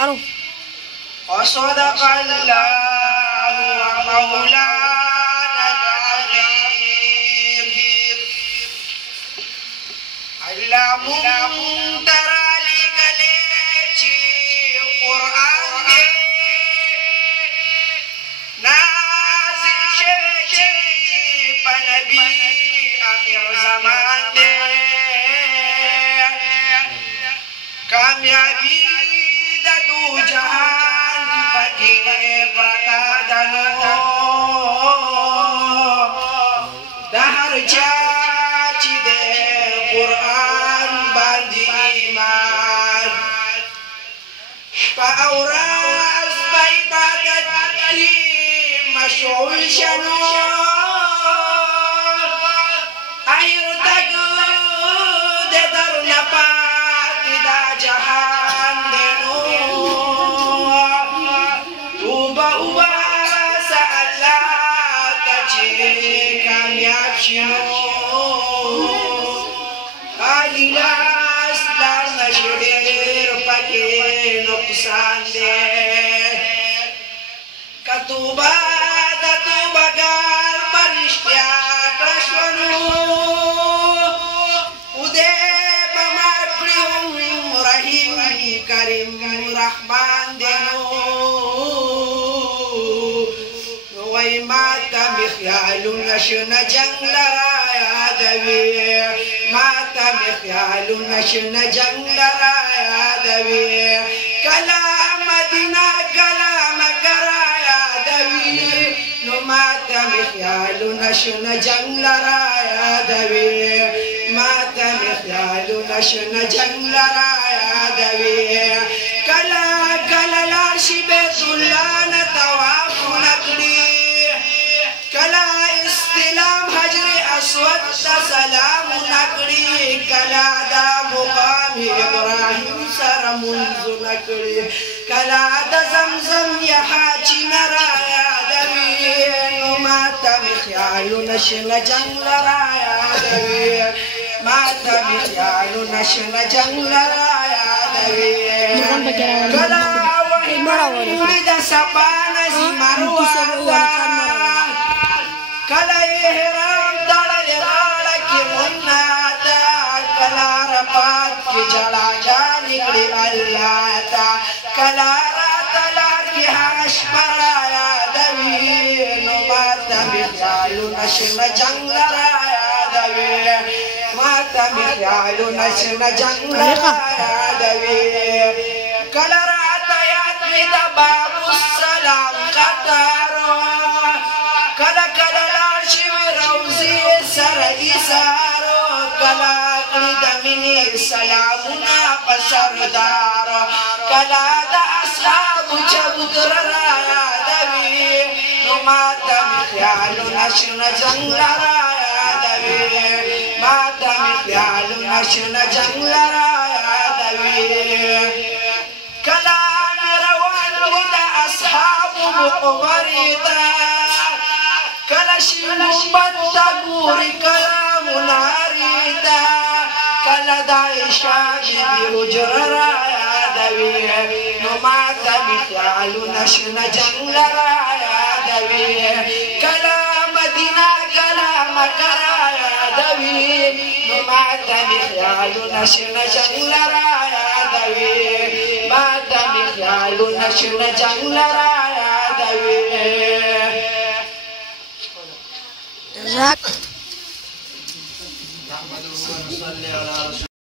وصدق الله ومولانا العظيم علمون ترى لقليتي قرآن دي نازل شويتي بنبي آخر زمان دي کامیابی د دو جهان پکې پرتا دنو د هر چا چې د قرآن باندې ایمان شپه او ورځ په عبادت کې مشغول شنو اخر تک د درنه جهان دینو توبه واسه الله ته چې کامیاب شنو خالی لاس لار نشي ډېر پکې نقصان دی که توبه د توبهګار په رښتیا کړه شونو کریم رحمان دینو وای ماتا می خیالونه شنه جنگ لرا یادوي ماتا می خیالونه شنه جنگ لرا یادوي کلا مدینه کلا مکه را یادوي نو ماتا می خیالونه شنه جنگ لرا یادوي ماتا می خیالونه شنه جنگ لرا کلا کلا لاشی بیت اللہ نتواف نکڑی کلا استلام حجر اسود تا سلام نکڑی کلا دا مقام ابراہیم سر منز نکڑی کلا دا زمزم یحاچی نرا یادوی نماتا مخیالو نشن جنگ لرا یادوی ماتا مخیالو نشن جنگ لرا کلا وحی دا سپانا زی مرواتا کلا احرام دڑل راڑا کی مناتا کلا رفات کی جڑا جانکڑی اللہ تا کلا رات لار کی حاش پرایا دوی نماتا بخیالو نشن جنگ لرایا دوی ماتا بخیالو نشن جنگ لرایا کلا رات یاد می دا باب السلام قطارو کلا کلا لارشی وی روزی سر ایسارو کلا کلی دا منی سلامونا پسردارو کلا دا اصحاب چبودر را یادوی نو ماتا می خیالو نشن جنگ را یادوی ماتا می خیالو نشن جنگ را کلام روان دا اصحاب مقبریتا کلشی مبتا گوری کلام ناریتا کلا دا اشاقی بی حجر را یادوی نماتا بخیالو نشن جنگ را یادوی کلا مدینہ کلا مکہ را یادوی نماتا بخیالو نشن جنگ را ماتا می خیالو نشن جنگ لرا یادوی